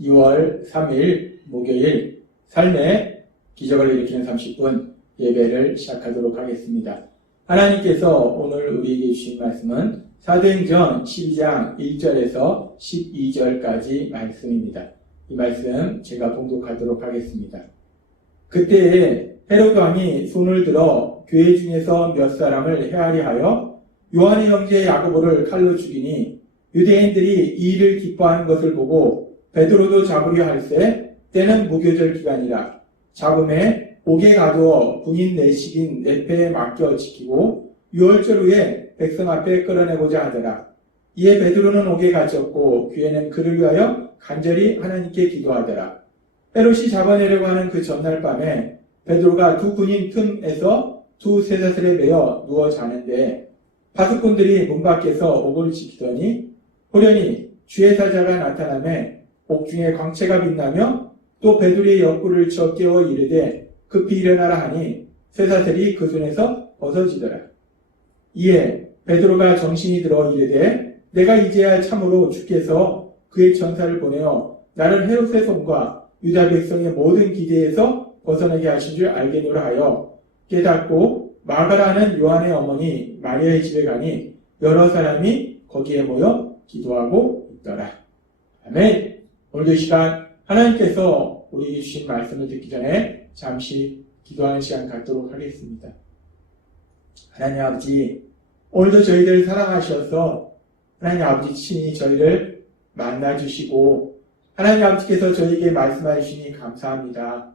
2월 3일 목요일 삶의 기적을 일으키는 30분 예배를 시작하도록 하겠습니다. 하나님께서 오늘 우리에게 주신 말씀은 사도행전 12장 1절에서 12절까지 말씀입니다. 이 말씀 제가 봉독하도록 하겠습니다. 그때에 헤롯 왕이 손을 들어 교회 중에서 몇 사람을 헤아리 하여 요한의 형제 야고보를 칼로 죽이니 유대인들이 이 일을 기뻐하는 것을 보고 베드로도 잡으려 할세 때는 무교절 기간이라 잡음에 옥에 가두어 군인 내식인 내패에 맡겨 지키고 6월절 후에 백성 앞에 끌어내고자 하더라. 이에 베드로는 옥에 갇혔고 교회는 그를 위하여 간절히 하나님께 기도하더라. 헤롯이 잡아내려고 하는 그 전날 밤에 베드로가 두 군인 틈에서 두 쇠사슬에 매어 누워 자는데 파수꾼들이 문 밖에서 옥을 지키더니 호련히 주의 사자가 나타나매 옥중에 광채가 빛나며 또 베드로의 옆구리를 쳐 깨워 이르되 급히 일어나라 하니 쇠사슬이 그 손에서 벗어지더라. 이에 베드로가 정신이 들어 이르되 내가 이제야 참으로 주께서 그의 천사를 보내어 나를 헤롯의 손과 유다 백성의 모든 기대에서 벗어나게 하신 줄 알겠노라 하여 깨닫고 마가라는 요한의 어머니 마리아의 집에 가니 여러 사람이 거기에 모여 기도하고 있더라. 아멘. 오늘도 이 시간 하나님께서 우리에게 주신 말씀을 듣기 전에 잠시 기도하는 시간 갖도록 하겠습니다. 하나님 아버지, 오늘도 저희들 사랑하셔서 하나님 아버지 친히 저희를 만나주시고 하나님 아버지께서 저희에게 말씀해 주시니 감사합니다.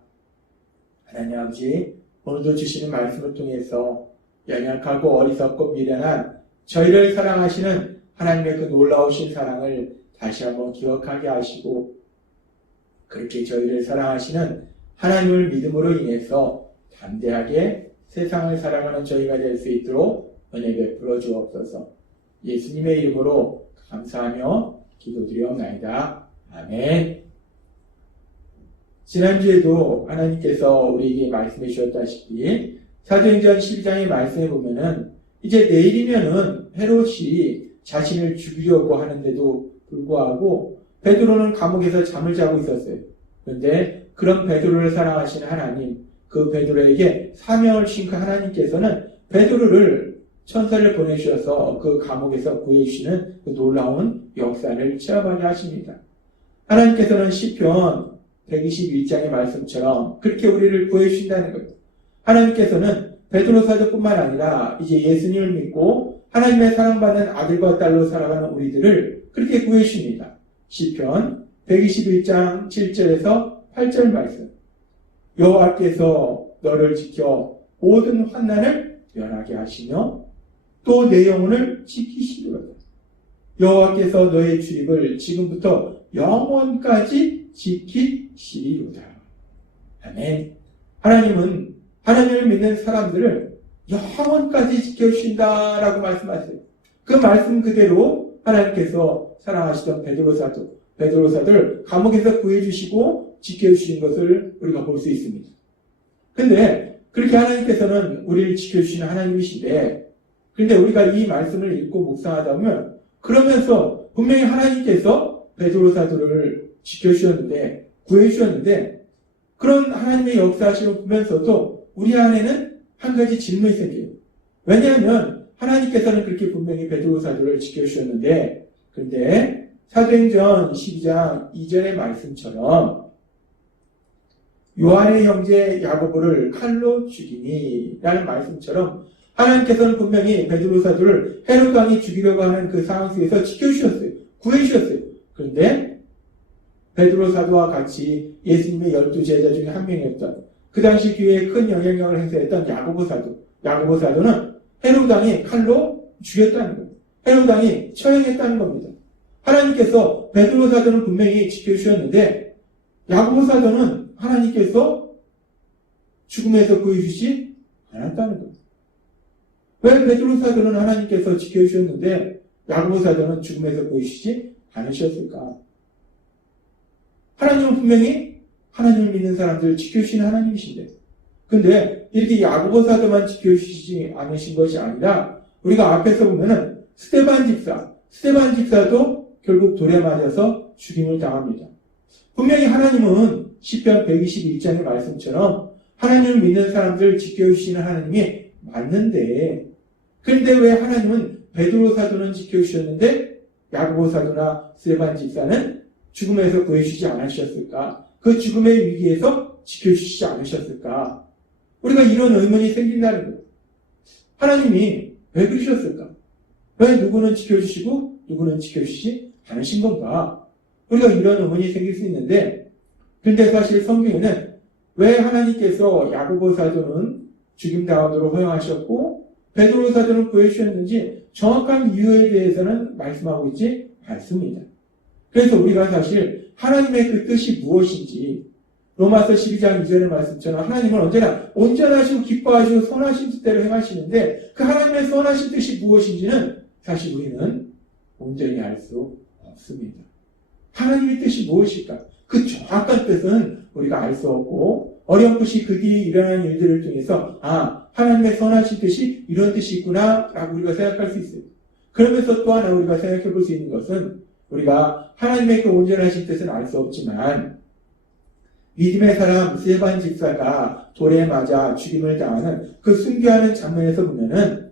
하나님 아버지, 오늘도 주시는 말씀을 통해서 연약하고 어리석고 미련한 저희를 사랑하시는 하나님의 그 놀라우신 사랑을 다시 한번 기억하게 하시고 그렇게 저희를 사랑하시는 하나님을 믿음으로 인해서 담대하게 세상을 사랑하는 저희가 될 수 있도록 은혜 베풀어 주옵소서. 예수님의 이름으로 감사하며 기도드리옵나이다. 아멘. 지난주에도 하나님께서 우리에게 말씀해 주셨다시피 사도행전 12장의 말씀에 보면은 이제 내일이면은 헤롯이 자신을 죽이려고 하는데도 불구하고 베드로는 감옥에서 잠을 자고 있었어요. 그런데 그런 베드로를 사랑하시는 하나님, 그 베드로에게 사명을 주신 그 하나님께서는 베드로를 천사를 보내주셔서 그 감옥에서 구해주시는 그 놀라운 역사를 체험하게 하십니다. 하나님께서는 시편 121장의 말씀처럼 그렇게 우리를 구해주신다는 겁니다. 하나님께서는 베드로 사도뿐만 아니라 이제 예수님을 믿고 하나님의 사랑받는 아들과 딸로 살아가는 우리들을 그렇게 구해주십니다. 시편 121장 7절에서 8절 말씀. 여호와께서 너를 지켜 모든 환난을 면하게 하시며 또 내 영혼을 지키시리로다. 여호와께서 너의 출입을 지금부터 영원까지 지키시리로다. 아멘. 하나님은 하나님을 믿는 사람들을 영원까지 지켜주신다라고 말씀하세요. 그 말씀 그대로 하나님께서 사랑하시던 베드로 사도를 감옥에서 구해주시고 지켜주신 것을 우리가 볼 수 있습니다. 근데 그렇게 하나님께서는 우리를 지켜주시는 하나님이신데, 근데 우리가 이 말씀을 읽고 묵상하다 보면 그러면서 분명히 하나님께서 베드로 사도를 지켜주셨는데, 구해주셨는데 그런 하나님의 역사하심을 보면서도 우리 안에는 한 가지 질문이 생겨요. 왜냐하면 하나님께서는 그렇게 분명히 베드로 사도를 지켜주셨는데, 그런데 사도행전 12장 2절의 말씀처럼 요한의 형제 야고보를 칼로 죽이니 라는 말씀처럼 하나님께서는 분명히 베드로 사도를 헤롯 왕이 죽이려고 하는 그 상황 속에서 지켜주셨어요. 구해주셨어요. 그런데 베드로 사도와 같이 예수님의 12제자 중에 한 명이었던 그 당시 교회에 큰 영향력을 행사했던 야고보 사도는 헤롯 왕이 칼로 죽였다는 겁니다. 헤롯 왕이 처형했다는 겁니다. 하나님께서 베드로 사도는 분명히 지켜주셨는데 야고보 사도는 하나님께서 죽음에서 구해주시지 않았다는 겁니다. 왜 베드로 사도는 하나님께서 지켜주셨는데 야고보 사도는 죽음에서 구해주시지 않으셨을까? 하나님은 분명히 하나님을 믿는 사람들을 지켜주시는 하나님이신데, 근데 이렇게 야고보 사도만 지켜주시지 않으신 것이 아니라 우리가 앞에서 보면은 스데반 집사도 결국 돌에 맞아서 죽임을 당합니다. 분명히 하나님은 시편 121장의 말씀처럼 하나님을 믿는 사람들을 지켜주시는 하나님이 맞는데, 그런데 왜 하나님은 베드로 사도는 지켜주셨는데 야고보 사도나 스데반 집사는 죽음에서 구해주시지 않으셨을까? 그 죽음의 위기에서 지켜주시지 않으셨을까? 우리가 이런 의문이 생긴다는 거예요. 하나님이 왜 그러셨을까? 왜 누구는 지켜주시고 누구는 지켜주시지 않으신 건가? 우리가 이런 의문이 생길 수 있는데, 근데 사실 성경에는 왜 하나님께서 야고보 사도는 죽임당하도록 허용하셨고 베드로 사도는 구해주셨는지 정확한 이유에 대해서는 말씀하고 있지 않습니다. 그래서 우리가 사실 하나님의 그 뜻이 무엇인지, 로마서 12장 2절의 말씀처럼 하나님은 언제나 온전하시고 기뻐하시고 선하신 뜻대로 행하시는데, 그 하나님의 선하신 뜻이 무엇인지는 사실 우리는 온전히 알 수 없습니다. 하나님의 뜻이 무엇일까? 그 정확한 뜻은 우리가 알 수 없고, 어렴풋이 그 뒤에 일어나는 일들을 통해서 하나님의 선하신 뜻이 이런 뜻이 있구나 라고 우리가 생각할 수 있어요. 그러면서 또 하나 우리가 생각해 볼 수 있는 것은, 우리가 하나님의 그 온전하신 뜻은 알 수 없지만 믿음의 사람 스데반 집사가 돌에 맞아 죽임을 당하는 그 순교하는 장면에서 보면은,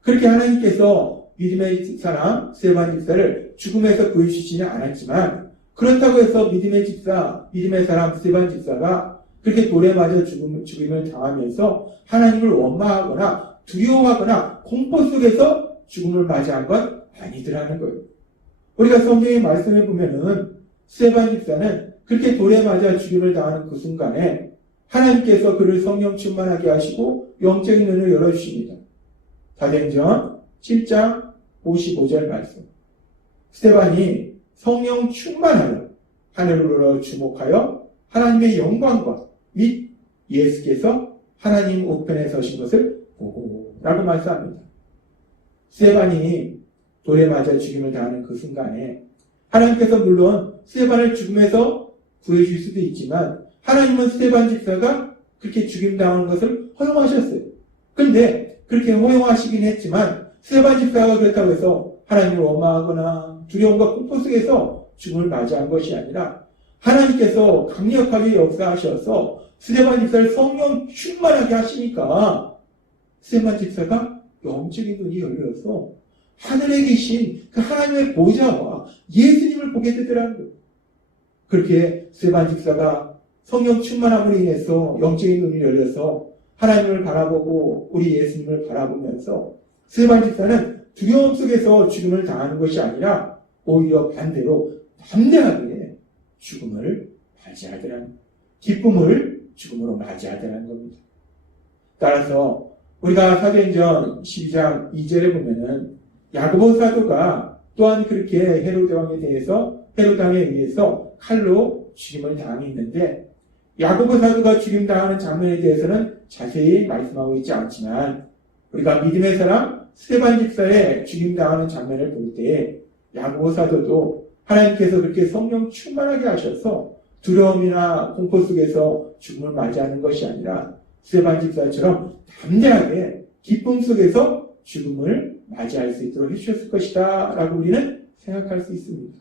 그렇게 하나님께서 믿음의 사람 스데반 집사를 죽음에서 구해주시지는 않았지만, 그렇다고 해서 믿음의 사람 스데반 집사가 그렇게 돌에 맞아 죽임을 당하면서 하나님을 원망하거나 두려워하거나 공포 속에서 죽음을 맞이한 건 아니더라는 거예요. 우리가 성경의 말씀에 보면은 스데반 집사는 그렇게 돌에 맞아 죽임을 당하는 그 순간에 하나님께서 그를 성령 충만하게 하시고 영적인 눈을 열어주십니다. 사도행전 7장 55절 말씀. 스데반이 성령 충만하여 하늘으로 주목하여 하나님의 영광과 및 예수께서 하나님 우편에 서신 것을 보고 라고 말씀합니다. 스데반이 돌에 맞아 죽임을 당하는 그 순간에 하나님께서 물론 스데반을 죽음에서 구해줄 수도 있지만, 하나님은 스데반 집사가 그렇게 죽임당하는 것을 허용하셨어요. 그런데 그렇게 허용하시긴 했지만 스데반 집사가 그렇다고 해서 하나님을 원망하거나 두려움과 공포 속에서 죽음을 맞이한 것이 아니라, 하나님께서 강력하게 역사하셔서 스데반 집사를 성령 충만하게 하시니까 스데반 집사가 영적인 눈이 열려서 하늘에 계신 그 하나님의 보좌와 예수님을 보게 되더라는 거예요. 그렇게 스데반 집사가 성령 충만함으로 인해서 영적인 눈이 열려서 하나님을 바라보고 우리 예수님을 바라보면서 스데반 집사는 두려움 속에서 죽음을 당하는 것이 아니라 오히려 반대로 담대하게 죽음을 맞이하더라는, 기쁨을 죽음으로 맞이하더라는 겁니다. 따라서 우리가 사도행전 12장 2절에 보면은 야고보 사도가 또한 그렇게 헤로데 왕에 의해서 칼로 죽임을 당했는데, 야고보 사도가 죽임당하는 장면에 대해서는 자세히 말씀하고 있지 않지만, 우리가 믿음의 사람 스데반 집사의 죽임당하는 장면을 볼 때 야고보 사도도 하나님께서 그렇게 성령 충만하게 하셔서 두려움이나 공포 속에서 죽음을 맞이하는 것이 아니라 스데반 집사처럼 담대하게 기쁨 속에서 죽음을 맞이할 수 있도록 해주셨을 것이다 라고 우리는 생각할 수 있습니다.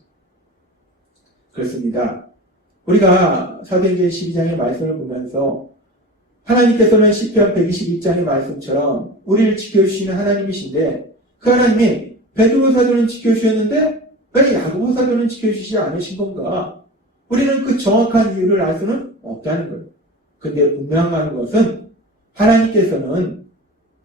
그렇습니다. 우리가 사도행전 12장의 말씀을 보면서 하나님께서는 시편 121장의 말씀처럼 우리를 지켜주시는 하나님이신데, 그 하나님이 베드로 사도는 지켜주셨는데 왜 야고보 사도는 지켜주시지 않으신 건가? 우리는 그 정확한 이유를 알 수는 없다는 거예요. 근데 분명한 것은 하나님께서는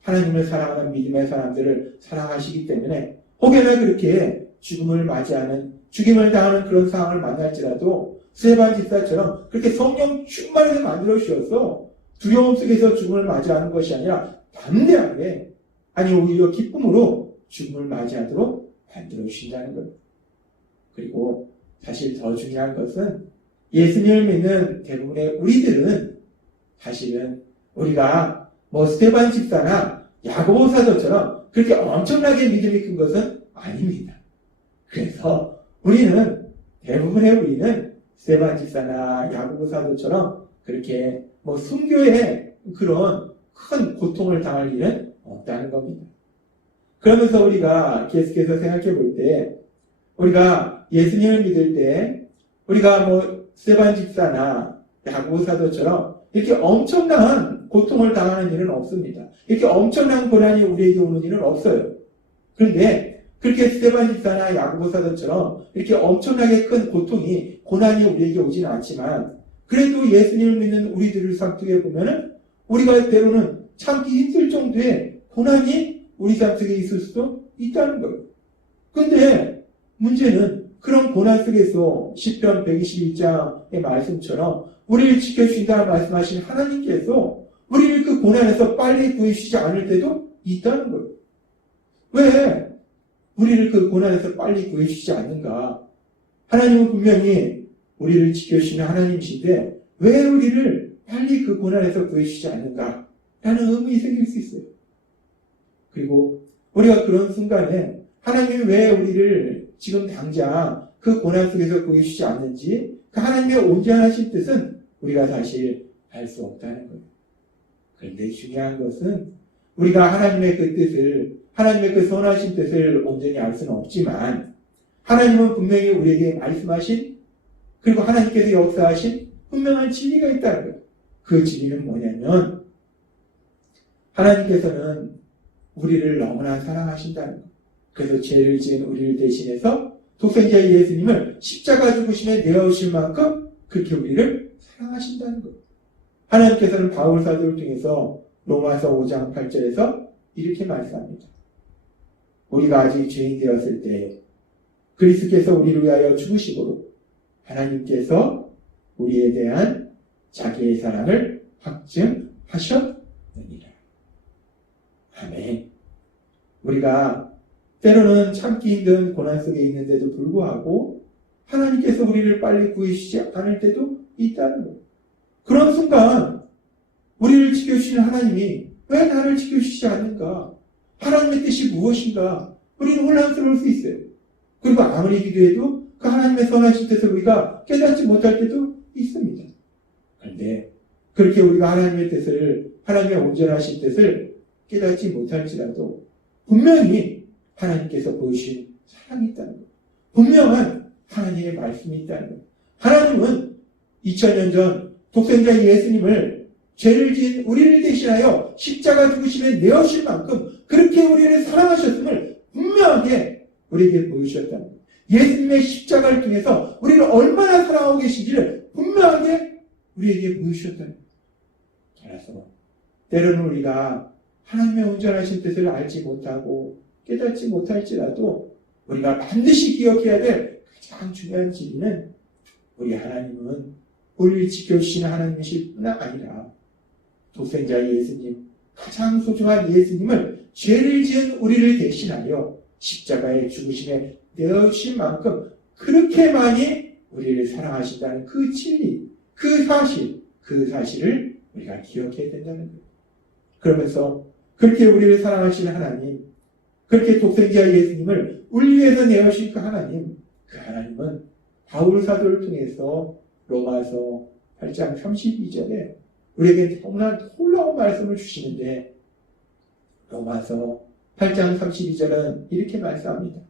하나님을 사랑하는 믿음의 사람들을 사랑하시기 때문에 혹여나 그렇게 죽음을 맞이하는, 죽임을 당하는 그런 상황을 만날지라도 스데반 집사처럼 그렇게 성령 충만하게 만들어 주셔서 두려움 속에서 죽음을 맞이하는 것이 아니라 담대하게, 아니 오히려 기쁨으로 죽음을 맞이하도록 만들어 주신다는 거예요. 그리고 사실 더 중요한 것은 예수님을 믿는 대부분의 우리들은 사실은 우리가 스데반 집사나 야고보 사도처럼 그렇게 엄청나게 믿음이 큰 것은 아닙니다. 그래서 대부분의 우리는 스데반 집사나 야고보 사도처럼 그렇게 순교의 그런 큰 고통을 당할 일은 없다는 겁니다. 그러면서 우리가 계속해서 생각해 볼 때, 우리가 예수님을 믿을 때 우리가 스데반 집사나 야고보 사도처럼 이렇게 엄청난 고통을 당하는 일은 없습니다. 이렇게 엄청난 고난이 우리에게 오는 일은 없어요. 그런데 그렇게 스데반 집사나 야고보 사도처럼 이렇게 엄청나게 큰 고통이, 고난이 우리에게 오지는 않지만, 그래도 예수님을 믿는 우리들을 생각해 보면은 우리가 때로는 참기 힘들 정도의 고난이 우리 삶 속에 있을 수도 있다는 거예요. 근데 문제는 그런 고난 속에서 시편 121장의 말씀처럼 우리를 지켜주신다고 말씀하신 하나님께서 우리를 그 고난에서 빨리 구해주시지 않을 때도 있다는 거예요. 왜 우리를 그 고난에서 빨리 구해주시지 않는가? 하나님은 분명히 우리를 지켜주시는 하나님이신데 왜 우리를 빨리 그 고난에서 구해주시지 않는가? 라는 의문이 생길 수 있어요. 그리고 우리가 그런 순간에 하나님이 왜 우리를 지금 당장 그 고난 속에서 구해주시지 않는지, 그 하나님의 온전하신 뜻은 우리가 사실 알 수 없다는 거예요. 그런데 중요한 것은 우리가 하나님의 그 뜻을, 하나님의 그 선하신 뜻을 온전히 알 수는 없지만 하나님은 분명히 우리에게 말씀하신, 그리고 하나님께서 역사하신 분명한 진리가 있다는 거예요. 그 진리는 뭐냐면 하나님께서는 우리를 너무나 사랑하신다는 거예요. 그래서 죄를 지은 우리를 대신해서 독생자 예수님을 십자가 죽으심에 내어주실 만큼 그렇게 우리를 사랑하신다는 거예요. 하나님께서는 바울 사도를 통해서 로마서 5장 8절에서 이렇게 말씀합니다. 우리가 아직 죄인 되었을 때 그리스도께서 우리를 위하여 죽으시고 하나님께서 우리에 대한 자기의 사랑을 확증하셨느니라. 아멘. 우리가 때로는 참기 힘든 고난 속에 있는데도 불구하고 하나님께서 우리를 빨리 구해주시지 않을 때도 있다는 거예요. 그런 순간 우리를 지켜주시는 하나님이 왜 나를 지켜주시지 않는가? 하나님의 뜻이 무엇인가? 우리는 혼란스러울 수 있어요. 그리고 아무리 기도해도 그 하나님의 선하신 뜻을 우리가 깨닫지 못할 때도 있습니다. 그런데 그렇게 우리가 하나님의 뜻을, 하나님의 온전하신 뜻을 깨닫지 못할지라도 분명히 하나님께서 보여주신 사랑이 있다는 거예요. 분명한 하나님의 말씀이 있다는 거예요. 하나님은 2000년 전 독생자 예수님을 죄를 지은 우리를 대신하여 십자가 죽으심에 내어주실 만큼 그렇게 우리를 사랑하셨음을 분명하게 우리에게 보여주셨다는 거예요. 예수님의 십자가를 통해서 우리를 얼마나 사랑하고 계신지를 분명하게 우리에게 보여주셨다는 거예요. 따라서 때로는 우리가 하나님의 온전하신 뜻을 알지 못하고 깨닫지 못할지라도 우리가 반드시 기억해야 될 가장 중요한 진리는 우리 하나님은 우리를 지켜주시는 하나님이실 뿐 아니라 독생자 예수님, 가장 소중한 예수님을 죄를 지은 우리를 대신하여 십자가의 죽으심에 내어주신 만큼 그렇게 많이 우리를 사랑하신다는 그 진리, 그 사실을 우리가 기억해야 된다는 거예요. 그러면서 그렇게 우리를 사랑하시는 하나님, 그렇게 독생자 예수님을 우리 위해서 내어주신 그 하나님은 바울 사도를 통해서 로마서 8장 32절에 우리에게 너무나 놀라운 말씀을 주시는데, 로마서 8장 32절은 이렇게 말씀합니다.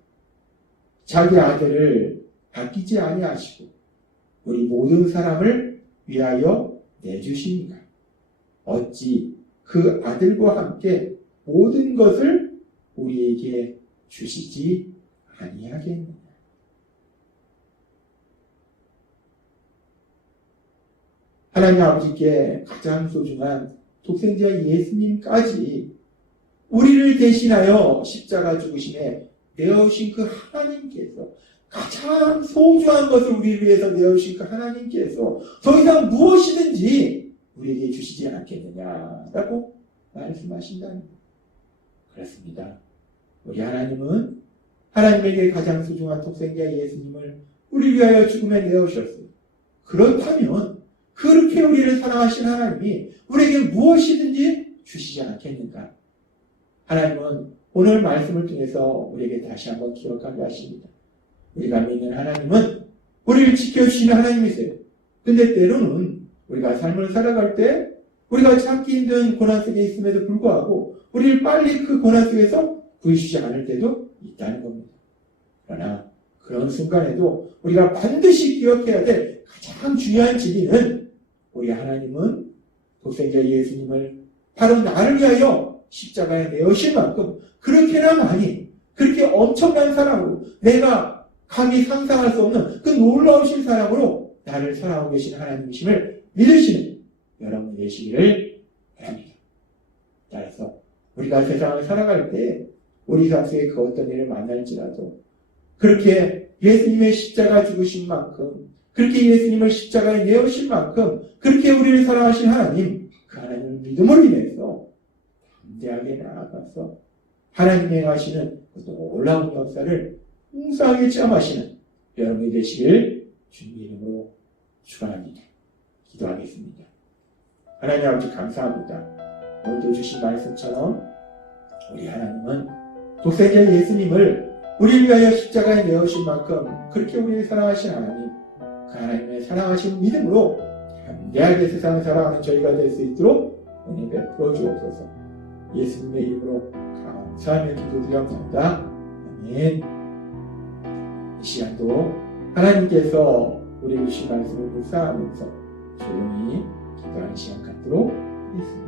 자기 아들을 아끼지 아니하시고 우리 모든 사람을 위하여 내주시니까 어찌 그 아들과 함께 모든 것을 우리에게 주시지 아니하겠느냐. 하나님 아버지께 가장 소중한 독생자 예수님까지 우리를 대신하여 십자가 죽으심에 내어주신 그 하나님께서, 가장 소중한 것을 우리를 위해서 내어주신 그 하나님께서 더 이상 무엇이든지 우리에게 주시지 않겠느냐라고 말씀하신다는 거예요. 그렇습니다. 우리 하나님은 하나님에게 가장 소중한 독생자 예수님을 우리 위하여 죽음에 내어주셨어요. 그렇다면 그렇게 우리를 사랑하신 하나님이 우리에게 무엇이든지 주시지 않겠는가? 하나님은 오늘 말씀을 통해서 우리에게 다시 한번 기억하게 하십니다. 우리가 믿는 하나님은 우리를 지켜주시는 하나님이세요. 근데 때로는 우리가 삶을 살아갈 때 우리가 참기 힘든 고난 속에 있음에도 불구하고 우리를 빨리 그 고난 속에서 구해주시지 않을 때도 있다는 겁니다. 그러나 그런 순간에도 우리가 반드시 기억해야 될 가장 중요한 진리는 우리 하나님은 독생자 예수님을 바로 나를 위하여 십자가에 내어실 만큼 그렇게나 많이 그렇게 엄청난 사랑으로 내가 감히 상상할 수 없는 그 놀라우신 사랑으로 나를 사랑하고 계신 하나님이심을 믿으시는 여러분이 되시기를 바랍니다. 따라서 우리가 세상을 살아갈 때 우리 삶 속에 그 어떤 일을 만날지라도 그렇게 예수님의 십자가 죽으신 만큼 그렇게 예수님을 십자가에 내어신 만큼 그렇게 우리를 사랑하신 하나님 그 하나님을 믿음으로 인해서 담대하게 나아가서 하나님이 행하시는 그 놀라운 역사를 풍성하게 체험하시는 여러분이 되시길 주님의 이름으로 축원합니다. 기도하겠습니다. 하나님 아버지 감사합니다. 오늘도 주신 말씀처럼 우리 하나님은 독생자 예수님을 우리를 위하여 십자가에 내어신 만큼 그렇게 우리를 사랑하신 하나님 그 하나님의 사랑하신 믿음으로 담대하게 세상을 살아가는 저희가 될 수 있도록 은혜 베풀어 주옵소서. 예수님의 이름으로 감사하며 기도드립니다. 아멘. 이 시간도 하나님께서 우리에게 주신 말씀을 묵상하면서 조용히 기도하는 시간 갖도록 하겠습니다.